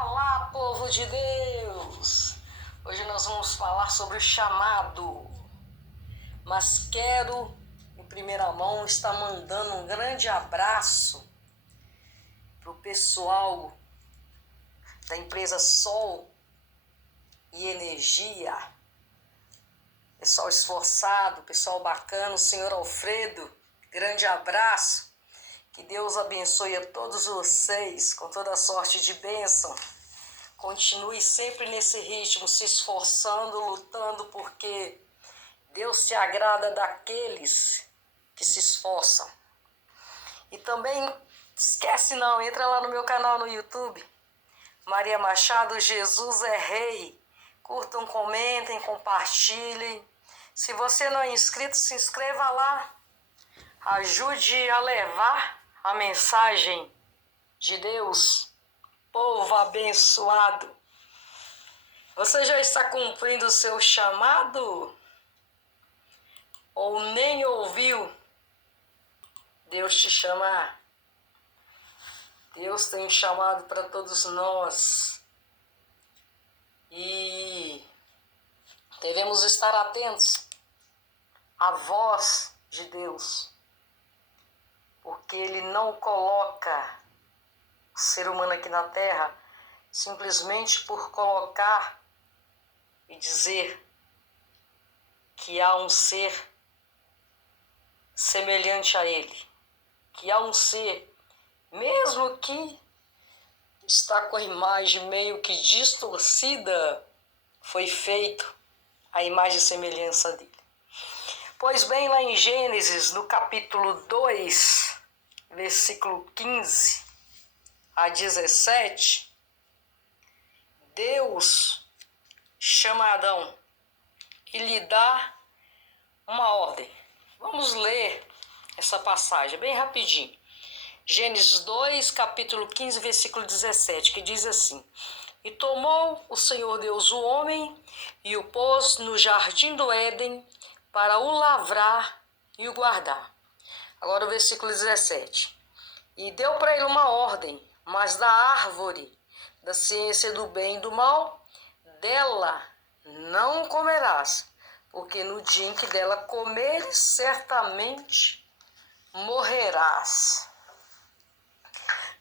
Olá, povo de Deus! Hoje nós vamos falar sobre o chamado, mas quero, em primeira mão, estar mandando um grande abraço para o pessoal da empresa Sol e Energia, pessoal esforçado, pessoal bacana, o senhor Alfredo, grande abraço. Que Deus abençoe a todos vocês com toda sorte de bênção. Continue sempre nesse ritmo, se esforçando, lutando, porque Deus se agrada daqueles que se esforçam. E também, esquece não, entra lá no meu canal no YouTube, Maria Machado, Jesus é Rei. Curtam, comentem, compartilhem. Se você não é inscrito, se inscreva lá. Ajude a levar a mensagem de Deus. Povo abençoado. Você já está cumprindo o seu chamado? Ou nem ouviu? Deus te chamar. Deus tem chamado para todos nós. E devemos estar atentos à voz de Deus. Porque Ele não coloca o ser humano aqui na terra simplesmente por colocar e dizer que há um ser semelhante a Ele. Que há um ser, mesmo que está com a imagem meio que distorcida, foi feito a imagem e semelhança dele. Pois bem, lá em Gênesis, no capítulo 2, versículo 15 a 17, Deus chama Adão e lhe dá uma ordem. Vamos ler essa passagem bem rapidinho. Gênesis 2, capítulo 15, versículo 17, que diz assim: E tomou o Senhor Deus o homem e o pôs no jardim do Éden para o lavrar e o guardar. Agora o versículo 17. E deu para ele uma ordem, mas da árvore da ciência do bem e do mal, dela não comerás, porque no dia em que dela comeres, certamente morrerás.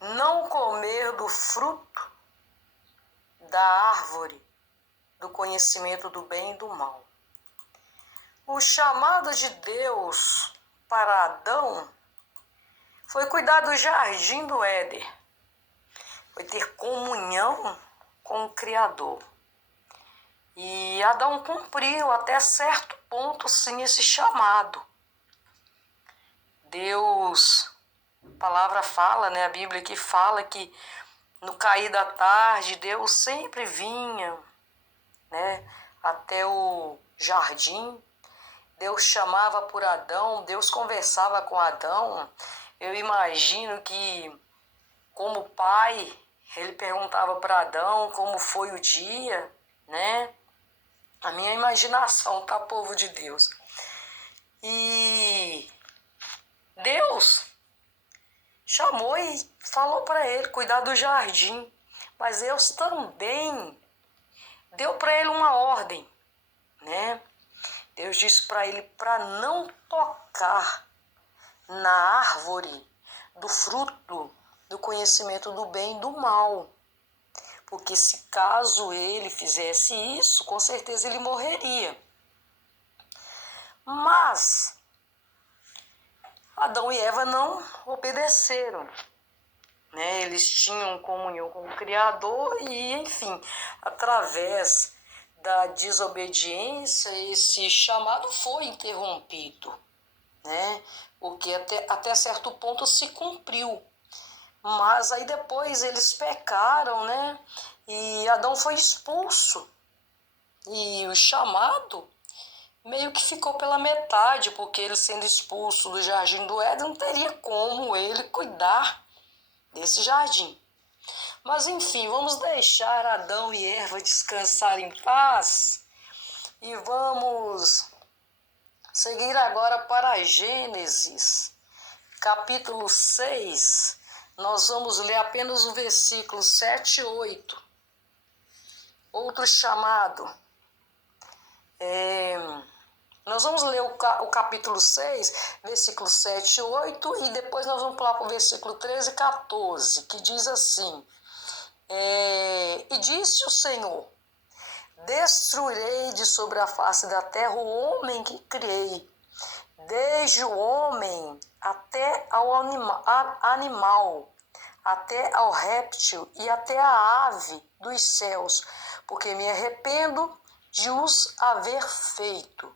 Não comer do fruto da árvore do conhecimento do bem e do mal. O chamado de Deus para Adão foi cuidar do jardim do Éden, foi ter comunhão com o Criador. E Adão cumpriu até certo ponto, sim, esse chamado. Deus, a palavra fala, né? A Bíblia que fala que no cair da tarde, Deus sempre vinha, né, até o jardim. Deus chamava por Adão, Deus conversava com Adão. Eu imagino que, como pai, ele perguntava para Adão como foi o dia, né? A minha imaginação, tá, povo de Deus? E Deus chamou e falou para ele cuidar do jardim. Mas Deus também deu para ele uma ordem, né? Deus disse para ele para não tocar na árvore do fruto do conhecimento do bem e do mal. Porque se caso ele fizesse isso, com certeza ele morreria. Mas Adão e Eva não obedeceram, né? Eles tinham comunhão com o Criador e, enfim, através da desobediência, esse chamado foi interrompido, né? Porque até certo ponto se cumpriu. Mas aí depois eles pecaram, né? E Adão foi expulso. E o chamado meio que ficou pela metade, porque ele sendo expulso do jardim do Éden, não teria como ele cuidar desse jardim. Mas enfim, vamos deixar Adão e Eva descansar em paz e vamos seguir agora para Gênesis, capítulo 6, nós vamos ler apenas o versículo 7 e 8. Outro chamado. Nós vamos ler o capítulo 6, versículo 7 e 8, e depois nós vamos pular para o versículo 13 e 14, que diz assim: E disse o Senhor: Destruirei de sobre a face da terra o homem que criei, desde o homem até ao animal, até ao réptil e até a ave dos céus, porque me arrependo de os haver feito.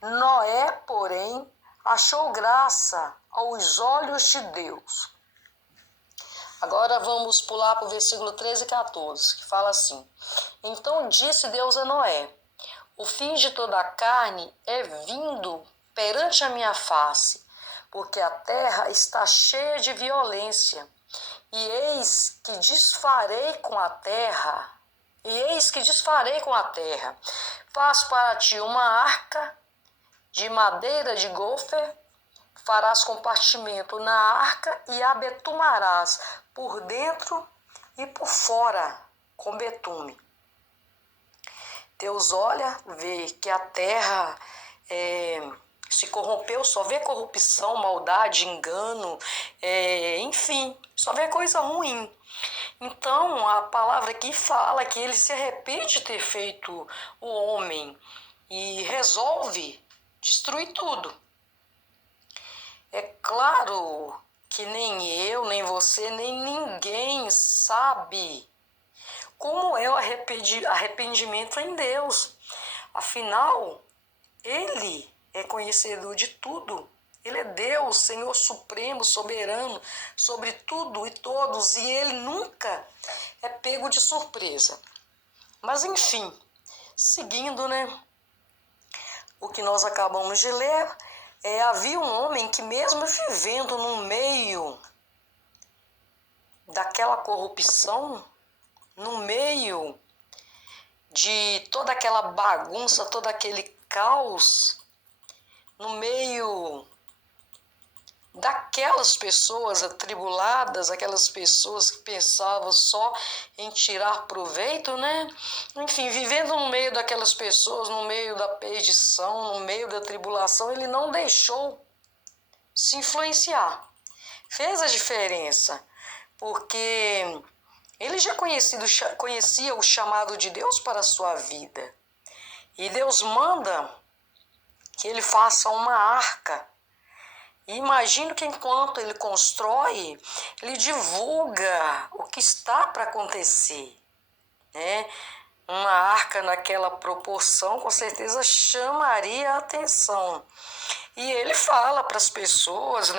Noé, porém, achou graça aos olhos de Deus. Agora vamos pular para o versículo 13 e 14, que fala assim: Então disse Deus a Noé: O fim de toda a carne é vindo perante a minha face, porque a terra está cheia de violência. E eis que desfarei com a terra. Faço para ti uma arca de madeira de gofer, farás compartimento na arca e a betumarás por dentro e por fora com betume. Deus olha, vê que a terra se corrompeu, só vê corrupção, maldade, engano, enfim, só vê coisa ruim. Então, a palavra aqui fala que ele se arrepende de ter feito o homem e resolve destruir tudo. É claro que nem eu, nem você, nem ninguém sabe como é o arrependimento em Deus. Afinal, Ele é conhecedor de tudo. Ele é Deus, Senhor supremo, soberano, sobre tudo e todos, e Ele nunca é pego de surpresa. Mas enfim, seguindo, o que nós acabamos de ler, havia um homem que mesmo vivendo no meio daquela corrupção, no meio de toda aquela bagunça, todo aquele caos, no meio daquelas pessoas atribuladas, aquelas pessoas que pensavam só em tirar proveito, Enfim, vivendo no meio daquelas pessoas, no meio da perdição, no meio da tribulação, ele não deixou se influenciar. Fez a diferença, porque ele já conhecia o chamado de Deus para a sua vida. E Deus manda que ele faça uma arca. E imagino que enquanto ele constrói, ele divulga o que está para acontecer. Uma arca naquela proporção com certeza chamaria a atenção. E ele fala para as pessoas,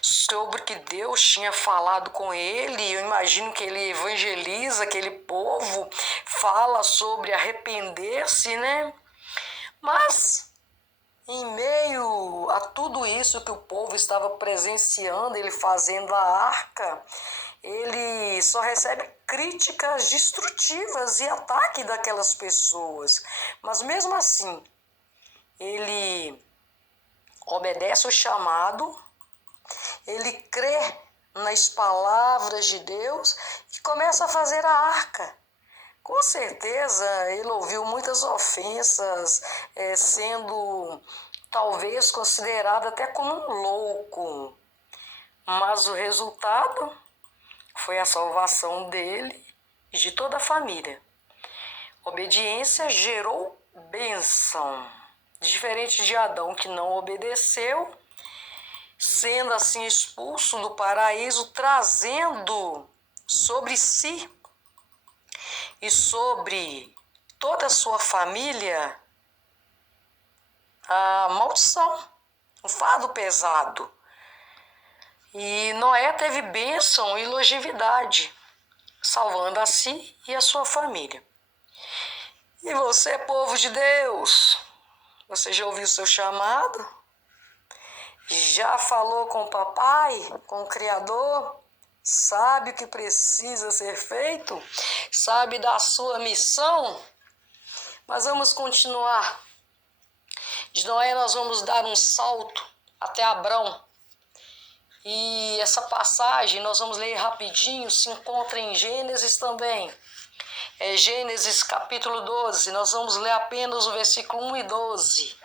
sobre o que Deus tinha falado com ele. Eu imagino que ele evangeliza aquele povo, fala sobre arrepender-se, Mas, em meio a tudo isso que o povo estava presenciando, ele fazendo a arca, ele só recebe críticas destrutivas e ataque daquelas pessoas. Mas mesmo assim, ele obedece o chamado, ele crê nas palavras de Deus e começa a fazer a arca. Com certeza ele ouviu muitas ofensas, sendo talvez considerado até como um louco, mas o resultado foi a salvação dele e de toda a família. Obediência gerou bênção. Diferente de Adão, que não obedeceu, sendo assim expulso do paraíso, trazendo sobre si e sobre toda a sua família a maldição, um fardo pesado. E Noé teve bênção e longevidade, salvando a si e a sua família. E você, povo de Deus, você já ouviu o seu chamado? Já falou com o papai, com o Criador? Sabe o que precisa ser feito? Sabe da sua missão? Mas vamos continuar. De Noé nós vamos dar um salto até Abrão. E essa passagem, nós vamos ler rapidinho, se encontra em Gênesis também. É Gênesis capítulo 12, nós vamos ler apenas o versículo 1 e 12,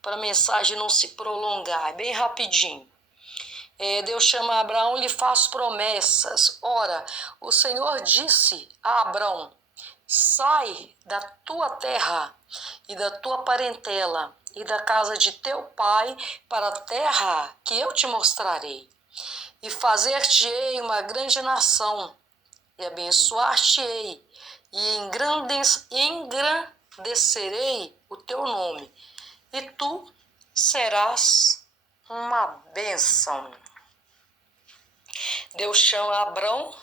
para a mensagem não se prolongar, é bem rapidinho. Deus chama Abraão e lhe faz promessas. Ora, o Senhor disse a Abraão: sai da tua terra e da tua parentela e da casa de teu pai para a terra que eu te mostrarei, e fazer-te-ei uma grande nação, e abençoar-te-ei, e engrandecerei o teu nome, e tu serás uma bênção. Deus chama Abrão,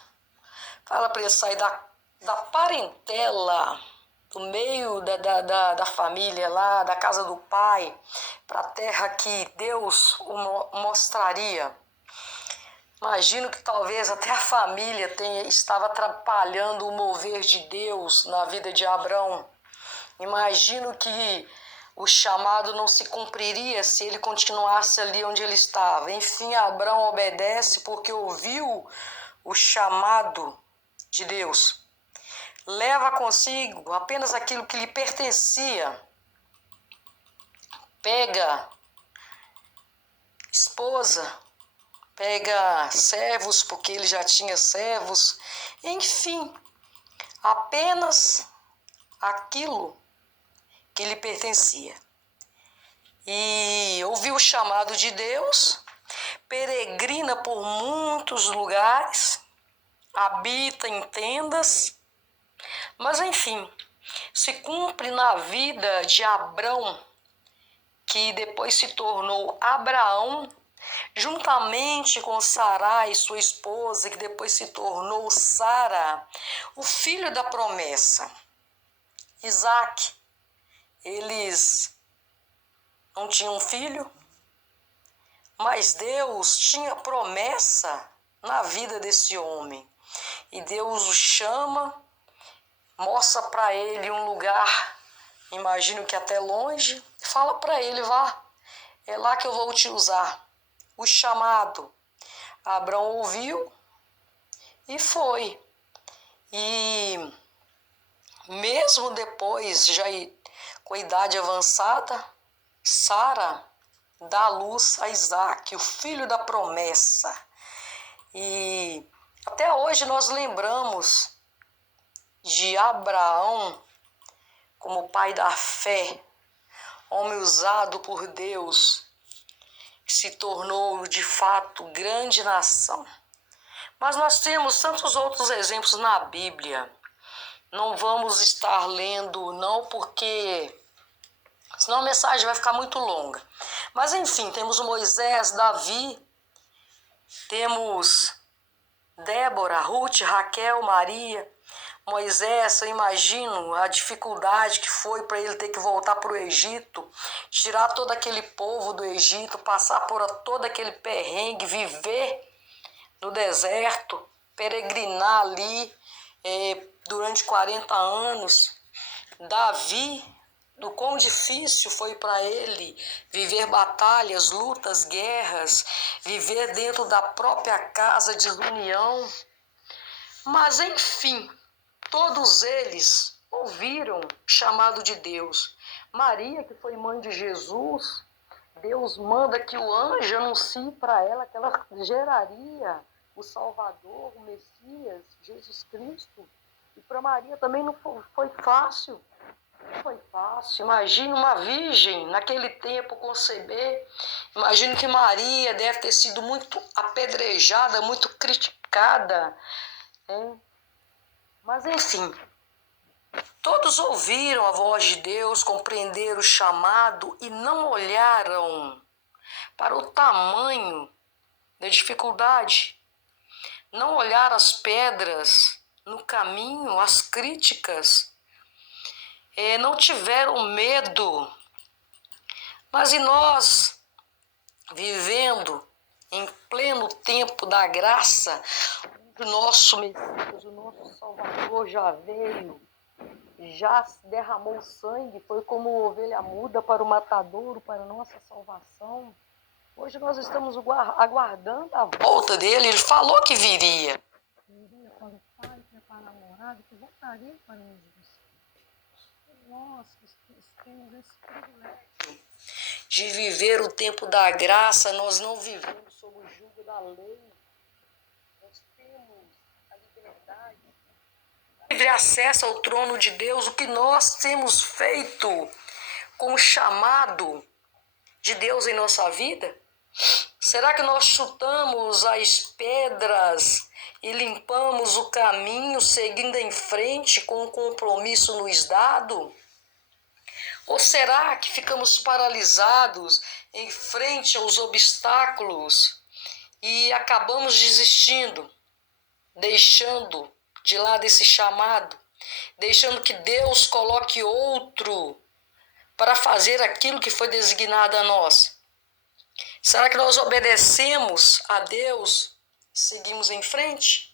fala para ele sair da parentela, do meio da família lá, da casa do pai, para a terra que Deus o mostraria. Imagino que talvez até a família estava atrapalhando o mover de Deus na vida de Abrão. Imagino que o chamado não se cumpriria se ele continuasse ali onde ele estava. Enfim, Abrão obedece porque ouviu o chamado de Deus. Leva consigo apenas aquilo que lhe pertencia. Pega esposa, pega servos, porque ele já tinha servos. Enfim, apenas aquilo que lhe pertencia. E ouviu o chamado de Deus, peregrina por muitos lugares, habita em tendas, mas enfim, se cumpre na vida de Abrão, que depois se tornou Abraão, juntamente com Sarai, sua esposa, que depois se tornou Sara, o filho da promessa, Isaque. Eles não tinham filho, mas Deus tinha promessa na vida desse homem. E Deus o chama, mostra para ele um lugar, imagino que até longe, fala para ele: vá, é lá que eu vou te usar. O chamado. Abrão ouviu e foi. E mesmo depois, já com a idade avançada, Sara dá luz a Isaque, o filho da promessa. E até hoje nós lembramos de Abraão como pai da fé, homem usado por Deus, que se tornou de fato grande nação. Mas nós temos tantos outros exemplos na Bíblia. Não vamos estar lendo, não, porque senão a mensagem vai ficar muito longa. Mas enfim, temos Moisés, Davi, temos Débora, Ruth, Raquel, Maria. Moisés, eu imagino a dificuldade que foi para ele ter que voltar para o Egito, tirar todo aquele povo do Egito, passar por todo aquele perrengue, viver no deserto, peregrinar ali durante 40 anos. Davi, do quão difícil foi para ele viver batalhas, lutas, guerras, viver dentro da própria casa, desunião. Mas enfim, todos eles ouviram o chamado de Deus. Maria, que foi mãe de Jesus, Deus manda que o anjo anuncie para ela que ela geraria o Salvador, o Messias, Jesus Cristo. E para Maria também não foi fácil. Não foi fácil. Imagina uma virgem naquele tempo conceber. Imagino que Maria deve ter sido muito apedrejada, muito criticada. Mas enfim, todos ouviram a voz de Deus, compreenderam o chamado e não olharam para o tamanho da dificuldade. Não olharam as pedras no caminho, as críticas. Não tiveram medo. Mas e nós, vivendo em pleno tempo da graça, o nosso Messias, o nosso Salvador já veio, já derramou sangue, foi como ovelha muda para o matadouro, para a nossa salvação. Hoje nós estamos aguardando a volta dele. Ele falou que viria. Viria para o pai, para a namorada, que voltaria para Jesus. Nós temos esse privilégio de viver o tempo da graça. Nós não vivemos sob o jugo da lei. Nós temos a liberdade, livre acesso ao trono de Deus. O que nós temos feito com o chamado de Deus em nossa vida? Será que nós chutamos as pedras e limpamos o caminho, seguindo em frente com o compromisso nos dado? Ou será que ficamos paralisados em frente aos obstáculos e acabamos desistindo, deixando de lado esse chamado, deixando que Deus coloque outro para fazer aquilo que foi designado a nós? Será que nós obedecemos a Deus e seguimos em frente?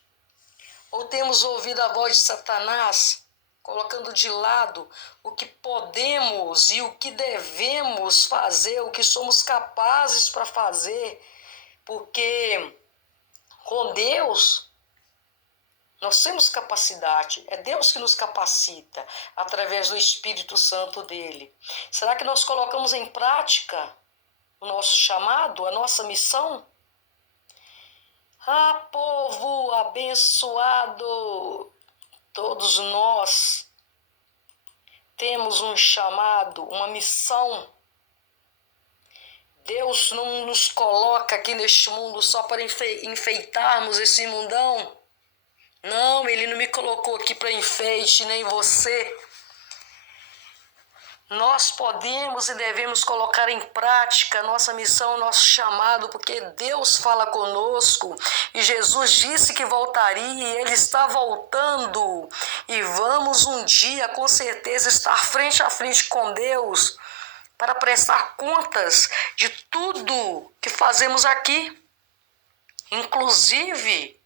Ou temos ouvido a voz de Satanás, colocando de lado o que podemos e o que devemos fazer, o que somos capazes para fazer? Porque com Deus nós temos capacidade, é Deus que nos capacita através do Espírito Santo dele. Será que nós colocamos em prática o nosso chamado, a nossa missão? Ah, povo abençoado, todos nós temos um chamado, uma missão. Deus não nos coloca aqui neste mundo só para enfeitarmos esse mundão. Não, Ele não me colocou aqui para enfeite, nem você. Nós podemos e devemos colocar em prática nossa missão, nosso chamado, porque Deus fala conosco e Jesus disse que voltaria e Ele está voltando. E vamos um dia, com certeza, estar frente a frente com Deus para prestar contas de tudo que fazemos aqui, inclusive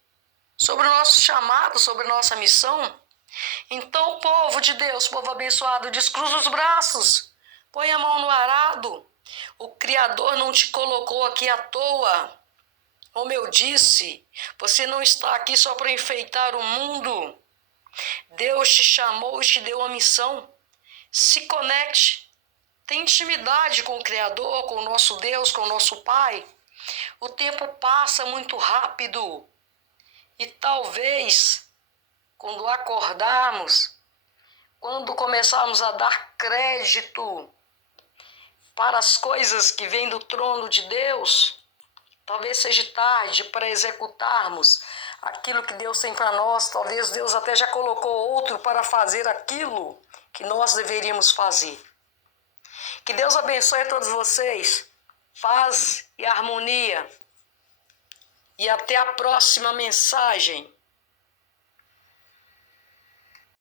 sobre o nosso chamado, sobre a nossa missão. Então, povo de Deus, povo abençoado, descruza os braços, põe a mão no arado. O Criador não te colocou aqui à toa. Como eu disse, você não está aqui só para enfeitar o mundo. Deus te chamou e te deu uma missão. Se conecte, tenha intimidade com o Criador, com o nosso Deus, com o nosso Pai. O tempo passa muito rápido e talvez quando acordarmos, quando começarmos a dar crédito para as coisas que vêm do trono de Deus, talvez seja tarde para executarmos aquilo que Deus tem para nós. Talvez Deus até já colocou outro para fazer aquilo que nós deveríamos fazer. Que Deus abençoe a todos vocês. Paz e harmonia. E até a próxima mensagem.